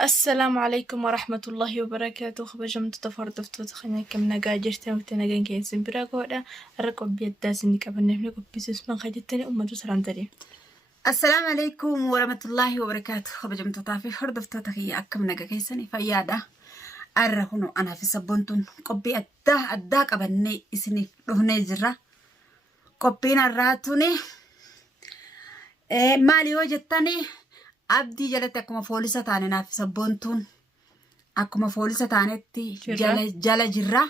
السلام عليكم ورحمة الله وبركاته. خبجم تتفردفتو تخنيا كم نجا جرتين وتنجين كيسين براكودا الركب بيداس إني كبرنا بنيكو بيسوس من خجتني دوسران تري. السلام عليكم ورحمة الله وبركاته. خبجم تطافي فردفتو تخي أكم نجا كيسني فيادا أرهنو أنا في سبونتون قبي أدا كبرني إسني رهني جرا قبينا الراتوني مالي وجدتني abdii jalatti akkuma foolisa taane naaf sabboontuun akkuma foolisa taanetti jala jirra.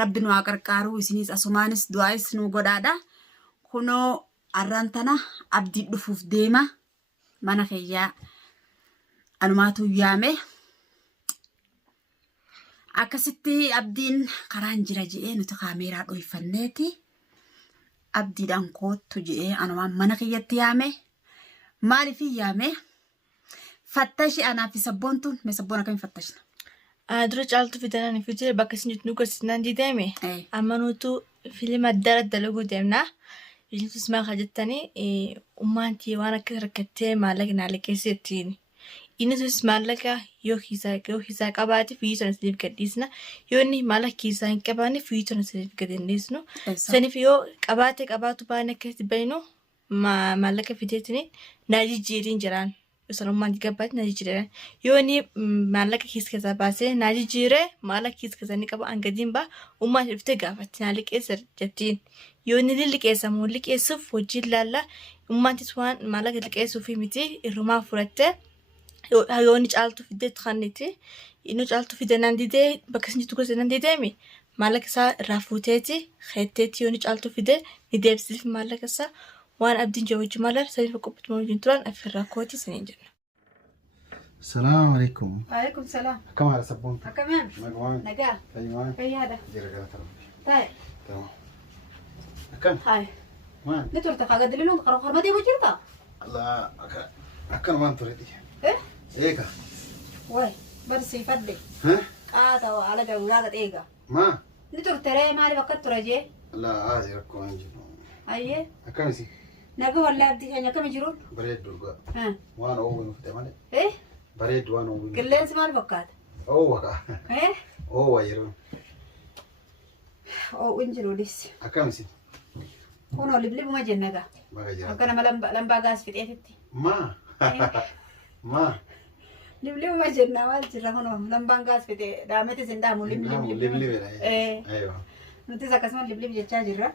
Rabbi nu haa qarqaaru isinis asumaanis du'aayis nu godhaadha. Kunoo arraan tana abdii dhufuuf deema mana kiyyaa anumaatu yaame akkasitti abdiin karaan jira je'ee nuti kaameeraa dhoyfanneeti abdiidhaan koottu je'ee anumaan mana kiyyatti yaame. مالي في يامه فتشي أنا في سبونتون مسبونا كم فتشنا درج عالتو في دانا نفيتي بكس نجنوك السنان دي دامي أما نوتو فيلم الدارة دلوقو دامنا يجب تسمع خجتاني أمانتي وانا كركتي مالك نالك يسيرتيني إنو تسمع لك يو خيساك أباتي فيتو نسليف قديسنا يوني مالك كيسان كباني فيتو نسليف قديسنا ساني فيو أباتو باني كتبينو ما مالك فيديتني ناجي جيرين جران يسلم ما تجبت ناجي جيران يوني مالك كيس كذا باسه ناجي جيره مالك كيس كذا نكبا أنقديم با وما شفت قافت نالك إسر جتين يوني للك إسمو لك إسف وجيل لالا وما تسوان مالك لك إسف في متي الرما فرته يوني جالتو في ديت خانتي إنه جالتو في دنان دي بكسني تقول دنان دي دامي مالك سا رافوتاتي خيتاتي يوني جالتو في ده نديب سلف مالك سا وأنا أبدي جوج مالر سنين فكوبت موجود تران أفرا كوتي سنين جنة. السلام عليكم. وعليكم السلام. كم على سبون؟ كمان. مجموعة. نجا. أيوة. في هذا. جرجع ترى. طيب. تمام. أكن. هاي. وين؟ نتورة قاعد دليلون قرار ما دي بجرتا. لا أكن ما تريدي. إيه؟ إيكا. وين؟ بس يفدي. ها؟ توا على جوجات إيكا. ما. نتورة ترى ما لي وقت تراجع. لا عادي ركوا إنجيل. أيه. أكن سي. نجا ولا أبدي يعني كم يجرون؟ بريد دولقا. ها. وأنا أول مفتاح مالي. إيه؟ بريد وأنا أول. كلين سمال بقات. أوه كا. إيه؟ أوه يرون. أو إنجلو ليس. أكن سي. هو اللي ما جنّا. ما جرى. أكن ما لم باجاس في إيتي. ما. ما. لبلي ما جنّا ما جرى هنا لم باجاس في إيتي دامتي سندامو لبلي. إيه. أيوة. نتيجة كسمان لبلي بيجتاج جرى.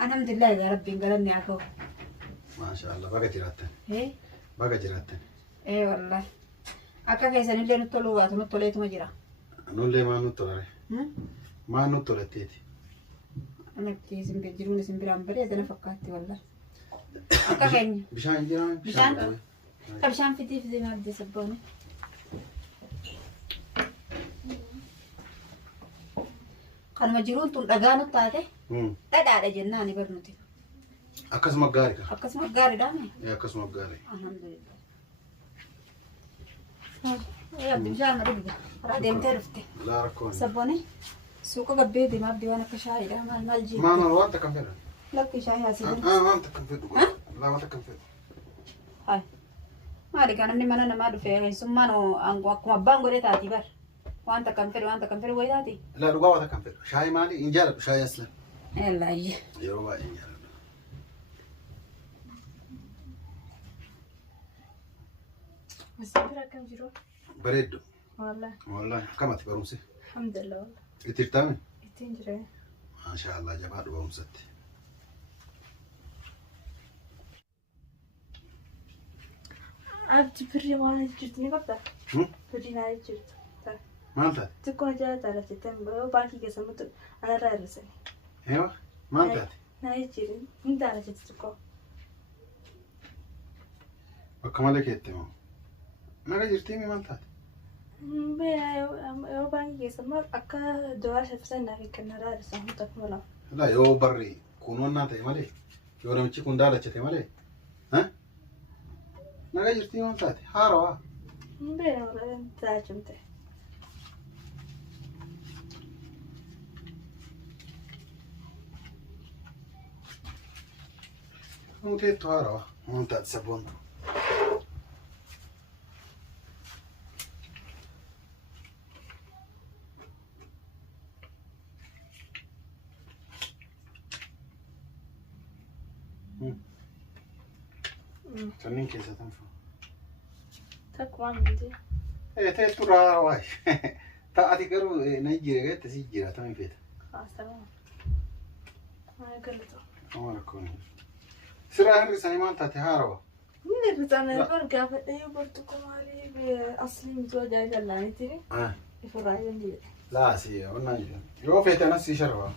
الحمد لله يا ربي قالني أكو. ما شاء الله بقى جراتن. إيه. بقى جراتن. إيه والله. أكا كيسان اللي نطلوات نطليت ما جرى. نقول ما نطلع. ما نطلع تيتي. أنا بتيزم بيجرون سنبرام بريد أنا فكرت والله. أكا كيني. بشان جيران. بشان. كبشان في زي ما بدي سبوني. كانوا مجرون تون أجانو تاته. تدار جناني برنوتي. أكاس مقاري كا. أكاس مقاري دامي. يا أكاس مقاري. الحمد لله. يا بنجان ربي. رادي متعرفتي. لا ركون. سبوني. سوق قبيدي ما بدي وانا كشاي ده ما الجي. ما أنا وانت كم فينا. لا كشاي هاسي. ما أنت كم فينا. لا ما أنت كم فينا. هاي. ما لك أنا مني ما أنا ما دفع ثم أنا أنقوا كم بانغو ده تاتي بار. وانت كم فينا وين تاتي. لا لقوا وانت كم فينا. شاي مالي إنجال شاي أصلا. يلا أيه. يروى إنجال. مسافرة كم جرو؟ بريدو. والله كم تبرمسي. الحمد لله والله. كتير تنجري. ما شاء الله جبار برمست. عبد بري ما جرتني قبل. بري ما جرت. ما أنت. تكون جالت على تتم باقي قسمت أنا رأسني. أيوة ما أنت. نايجيرين من دارة تتكو. وكمالك يتمام. ما جرتي ما أنت. بيا يو باقي قسمت أكا دوار شفسنا في كندا رأسهم تكملا. لا يو بري كونون ناتي مالي. يو رمشي كوندالا تشتي مالي. ها؟ ما جرتي ما أنت. هاروا. بيا ولا تاجمته. ممكن تهاروا. وانت تسبون. Kanneen keessa tanfa. Takkumaan miti. Ta'etu raa waay. Taa'ati garuu na jira gatti si jira tamii feeta. Haasawaa. Maa galata. Amma rakkoon. Siraa hirri sanii maal taate haarawa? Inni hirrisaan kan gaafadhee bortuko maalii asli miti wajaa jallaanitti ifirraa jedhanii. Laasi onnaa jira. Yoo feete anas si sharwa.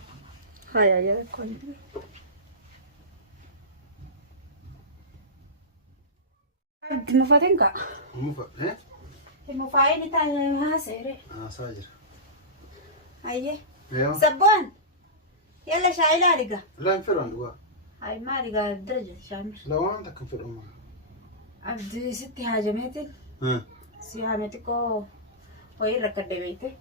Haya ya kon. Mufatenka. Mufa Mufae ni tan hasere. saa jira. Ayye. Yoo. Sabban. Yalla shaayila diga. Laan fedhan dhugaa. Ay ma diga daraja shamir. Lawaan takka fedhan. Abdi sitti hajamete. Si hamete ko hoyi rakadde beete.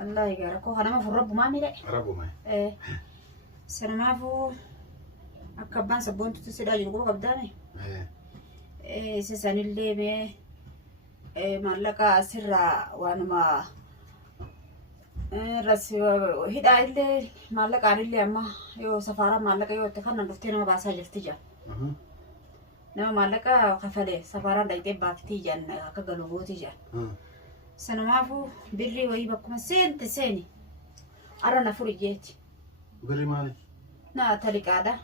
Allah igara ko hanama furrabu mamire. Arabu mai. Sanamafu akabban sabon tutu sida jiru ko kabdane. Se sanille me mallaka sirra wanuma rasi hida ille mallaka rille amma yo safara mallaka yo tafanna dufte nama basa jirti ja. Nama mallaka kafale safara daite bafti jan akka galuboti jan. Sanamafu birri wayi bakkuma sente seni arana furijeeti. Birri maali? Na tariqaadha.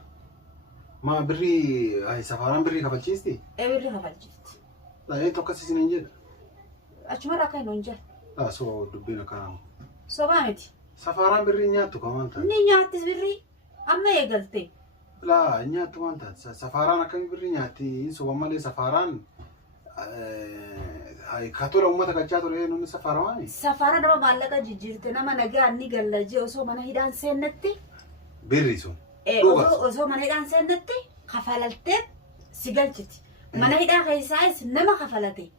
Ma birri safaraan birri kafalchiisti? Birri kafalchiisti. Laayeen tokko isin hin jedha. Achuma rakka hin hojjeta. Soo dubbiin akkanaa. Sobaa miti. Safaraan birri nyaattu kan waan taate. Ni nyaattis birri amma eegalte. Laa nyaattu waan taate. Safaraan akkamii birri nyaatti soba malee safaraan katola ummata gachaa ture namni safaramaani. Safara nama maallaqa jijjiirte nama nagaa ni gallaje osoo mana hidhaan seennetti. Birri sun. Osoo mana hidhaan seennetti kafalaltee si galchiti. Mana hidhaa keessaayis nama kafalate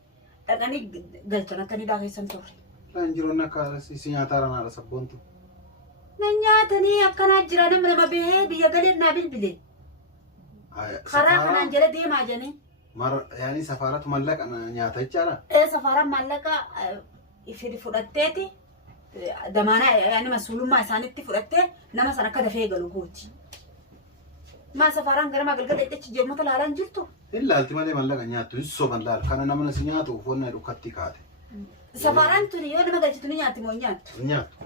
dhaqanii galchan akka hidhaa keessan turre. Laan jiroonni akka si nyaataa ranaadha sabboontu. Na nyaatanii akkanaa jira nama bahee biyya galeen naa bilbile. Karaa kanaan jala deemaa janii. Yaani safaratu mallaqa nyaata jechaadha. Safaraan mallaqa ifiri fudhatteeti damaanaa yaani masuulummaa isaanitti fudhattee nama sana akka dafee galu gooti. Ma safaraan gara magalgala itti jeemota laalaan jirtu. Ilaalti malee mallaqa nyaattu soban laal kana nama si nyaatu uffannaa dhukkatti kaate. Safaraan tuni yoo nama galchitu ni nyaatti moo nyaattu? Nyaattu.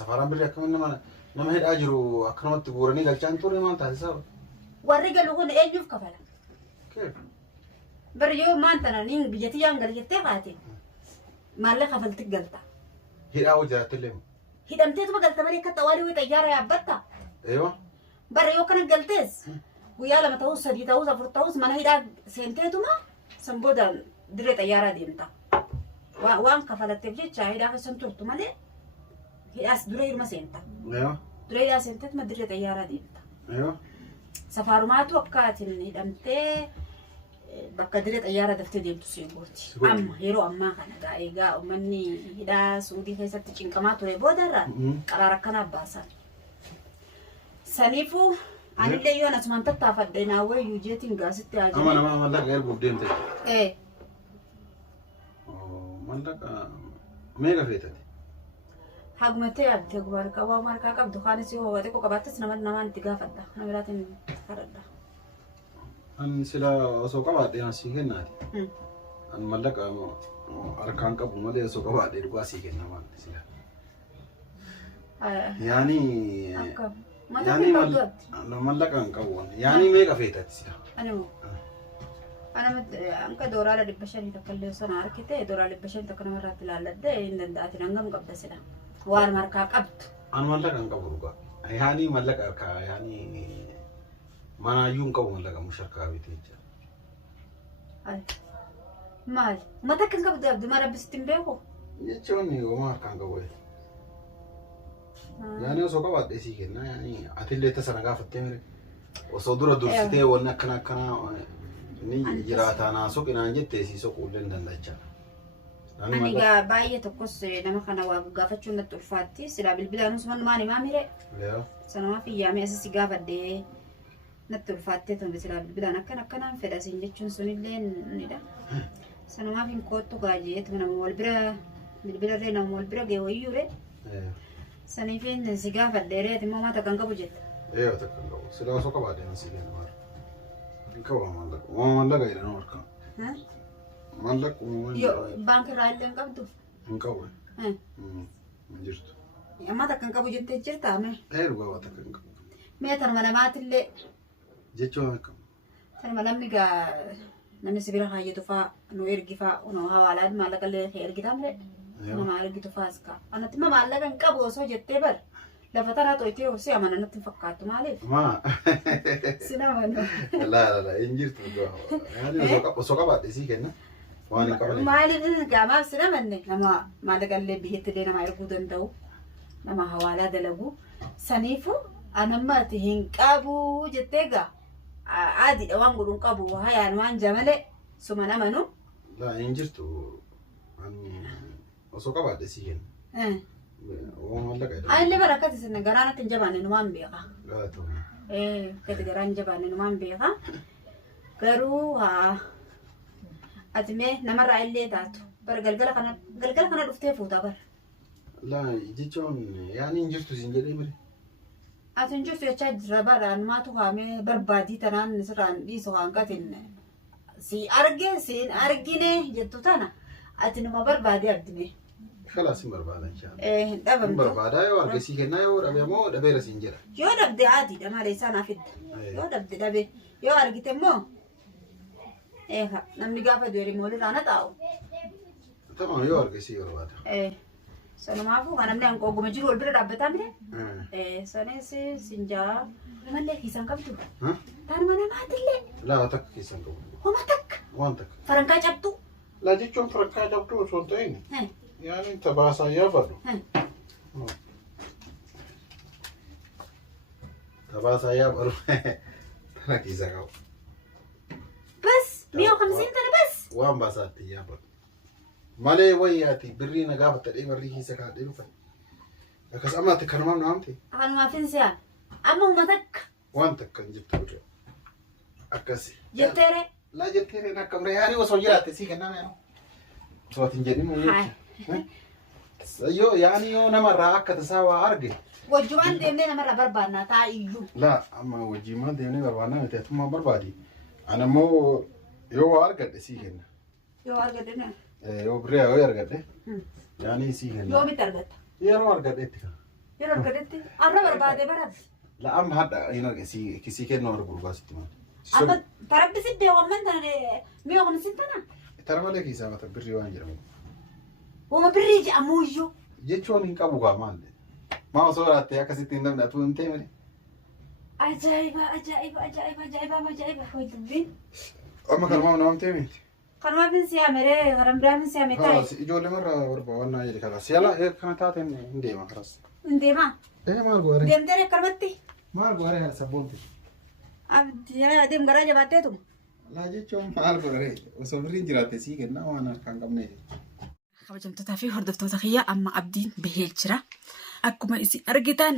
Safaraan birri akkamiin nama hidhaa jiru akkanumatti guuranii galchaan turre maal taasisaa? Warri galu kun eenyuuf kafala? Bari yoo maantana niin biyyatti yaan galchettee kaate maallaqa kafalti galta. Hidhaa hojjetaatti illee. Hidhamteetuma galta malee akka xawaalii wayii xayyaara yaabbatta. Eeyyoo. Bari yoo kana galtees guyyaa lama ta'us sadii ta'us afur ta'us mana hidhaa seenteetuma san booda dirree xayyaaraa deemta. Waan kafalatteef jecha hidhaa keessan turtu malee hidhaas duree hirma seenta. Eeyyoo. Duree hidhaa seenteetuma dirree xayyaaraa deemta. Eeyyoo. Safaarumaatu akka atin hidhamtee bakka dirree xayyaaraa daftee deemtu si gooti. Amma yeroo ammaa kana egaa uummanni hidhaa Suudii keessatti cinqamaa ture boodarraa qaraara akkanaa baasan. Saniifuu anillee yoo asumaan tattaafadhe naawwee yuujeetiin gaasitti haa jiru. Nama mallaqa erguuf deemte. Mallaqa meeqa feetate? Hagumattee yaadde gubaarqaa waa marqaa qabdu kaanis yoo hawwate ko qabaattis namaan itti gaafadha. Nama biraatiin kadhadha. An sila osoo qabaadhe asii kennaati. An mallaqa harkaan qabu malee osoo qabaadhe dhugaa asii kenna waan sila. Yaani mallaqa hin qabu. Yaani meeqa feetatti sila? Anka dooraala 500 takka illee sana harkite dooraala 500 takka namarraatti ilaalladde hin danda'atin hangam qabda sila. Waan harkaa qabdu. An mallaqa hin qabu dhugaa. Yaani mallaqa harkaa yaani manaayyuu hin qabu mallaqa musharkaa bitee jira. Maali? Mata kan qabdu abdu mara bistiin beeku? Jechuun homaa harkaan qabu. Yaani osoo qabaadhe sii kenna yaani atillee tasana gaafattee mire osoo dura dursitee wanni akkana ni jiraataa naa soqinaan jettee sii soquullee hin danda'achaa. Ani baay'ee tokkos nama kana waa gaafachuun natti ulfaatti silaa bilbilaan usman maani maamire. Sanumaaf iyyaamee asii gaafadhee natti ulfaattee tan silaa bilbilaan akkanaan fedhasiin jechuun sunillee nidha. Sanumaaf hin koottu gaajjeetu nama wal bira bilbilarree nama wal bira gee wayyuure. Saniifin si gaafadheereet immoo maata kan qabu jetta. Takkan qabu. Silaa osoo qabaadheen asii kenna maara. Kau malah gaya nomor kau. Malah kau. Yo bank rally yang kamu tuh. Kau. Menjurut. Amma takkan kamu jente cerita me. Ruga wata kan kau. Me tar mana mati le. Jechuun kau. Tar mana miga namni sibira haye tuh fa no ergi fa no hawalad malah kalle ergi tamle. No malah ergi tuh fa ska. Anak timah malah kan kamu so jette ber. Dapat tuh itu sih aman anak tim fakat malif. Ma. Sina mana? La injir tuh gua. Yani usok apa sih kena? Wani kau. Malif ini gama sina mana? Nama malah kalle bihit deh nama ergu dan tahu. Nama hawalad lagu. Sanifu anak mati hing kabu jette ga. Adi awang gurung kabu hayan wan jamale. Sumana manu? La injir tuh. Ani usok apa sih kena? Ay le barakat sini garana tinjabane numan beka. Gatu. Kete garan jabane numan beka. Garu ha. Atme namara ille tatu. Bar galgala kana dufte futa bar. La jechuun yani injir tuh sinjere mere. Atun justu ya chad rabaran ma tu hame barbadi tanan nisran di so hangatin. Si argine jettu tana. Atinu ma barbadi abdime. خلاص بربادة إن شاء الله. دبم بربادة يو أرجسي كنا يو ربي مو دبي رسينجرا. يو دبدي عادي ده ما ليس أنا فيد. يو دبدي دبي يو أرجيت مو. نمني قافة دوري مولي رانا تاو. تمام يو أرجسي بربادة. سنة ما فو أنا مني أنكو قمجير والبر رابطة مني. سنة سنجا من لك يسان كم تو. تاني mana mati le. لا تك كيسان كم. هو ما تك. وان تك. فرنكا جبتو. لا جيتشون فرنكا جبتو شونتين. يعني انت باسا يابرو. تباسا يابرو. ترى كيسان كم. بس 150 ترى بس. وان باسات يابرو. مالي وياتي برينا قافة تري مريه سكان ديرو فن. لكن أما تكلمنا نامتي. أنا ما فين سيان. أما هو ما تك. وان تك كان جبت وجه. أكاسي. جبتيري. لا جبتيري نكمل يعني وصوجات تسيك نامي. صوت إنجيني مو. يو يعني يو نمر كتساوى أرجع. وجوان ديمنا مرة بربانا تايجو. لا أما وجيمان ديمنا بربانا متى بربادي. أنا مو يو أرجع تسيكنا. يو أرجع دينا. يو بريا يو أرجع ده. يعني سيكنا. يو متربت. يو أرجع ده تكا. يو أرجع ده. أنا بربادي برب. لا أم هذا هنا كسي كنا نور برباس تمان. أما تربي سبب ومن تنا 150 تنا. ترى ما لك يسمى تبري وانجرم. وما بريج أموجو. جيتشون إنك أبو غامان. ما صورات يا كسي تندم ناتون تيمني. عجائب عجائب عجائب عجائب عجائب ويتبين. أما كلام نام تيمني. كلام بين سيامرة غرام برام سيامة تاي. خلاص يجول مرة وربع وانا يجي خلاص يلا إيه كنا تاتين نديما خلاص. نديما. إيه ما أقول. ديم ترى كربتي. ما أقول هذا سبونتي. أبدي أنا ديم غراجة باتيتو. لا جيتشون ما أقول وصبرين جراتي سيك إنه وانا كان قبني. kabajamtoota fi hordoftoota kiyyaa amma abdiin bahee jira. Akkuma isin argitan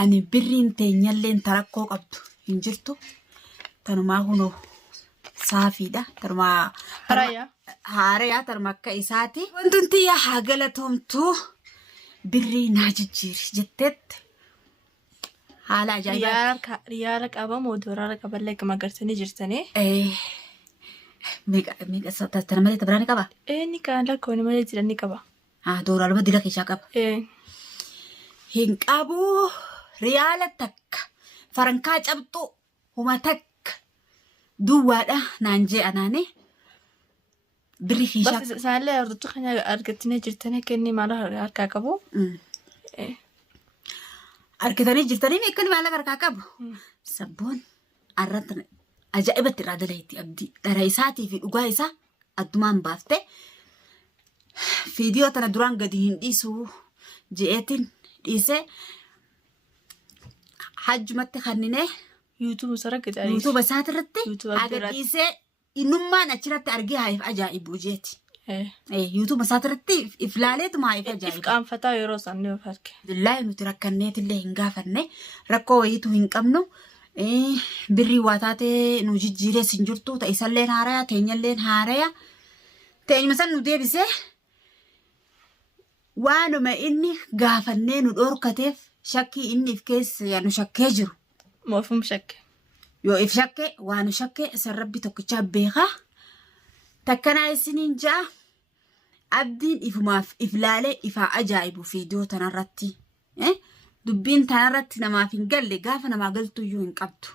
ani birriin teenyalleen tarakkoo qabdu hin jirtu. Tanumaa kunoo saafiidha. Tanumaa haarayaa tanuma akka isaati. Wanti yaa haa galatoomtuu birrii naa jijjiiri jetteetti haala ajaa'ibaa. Riyaala qabamoo doolara qaballee gama garsanii jirtanii? Mega tana malee tabrani qaba. Ni kan lakkoon malee jiran qaba. Dooraaluma dila keessaa qaba. Hin qabu riyaala takka farankaa cabxu huma takka duwwaadha naan jee anaane birri keessaa. Bas isaallee hordoftuu kan argatanii jirtanii kenni maala harkaa qabu. Argatanii jirtanii meeqani maala harkaa qabu. Sabboon arratan ajaa'ibatti irraa dalayetti abdii dhara isaatii fi dhugaa isaa addumaan baafte fiidiyoo tana duraan gadi hin dhiisu je'eetiin dhiisee hajjumatti kannine yuutuuba sarara yuutuuba isaatirratti agarsiisee innummaan achirratti argee haif ajaa'ibu jeeti. yuutuuba isaatirratti iflaaleetuma haif ajaa'ibu. Ifqaanfataa yeroo isaan ni farke. Billaahi nuti rakkanneetillee hin gaafanne rakkoo wayiitu hin qabnu. Birrii waa taatee nu jijjiiree sin jirtu ta'isalleen haaraya teenyalleen haaraya teenyuma san nu deebisee waanuma inni gaafannee nu dhorkateef shakkii inni if keessa nu shakkee jiru. Moofum shakke. yoo if shakke waan shakke san rabbi tokkicha beeka takkanaa isiniin jaa abdiin ifumaaf iflaalee ifaa ajaa'ibu fiidiyoo tanarratti dubbiin tanarratti namaaf hin galle gaafa namaa galtu iyyuu hin qabdu.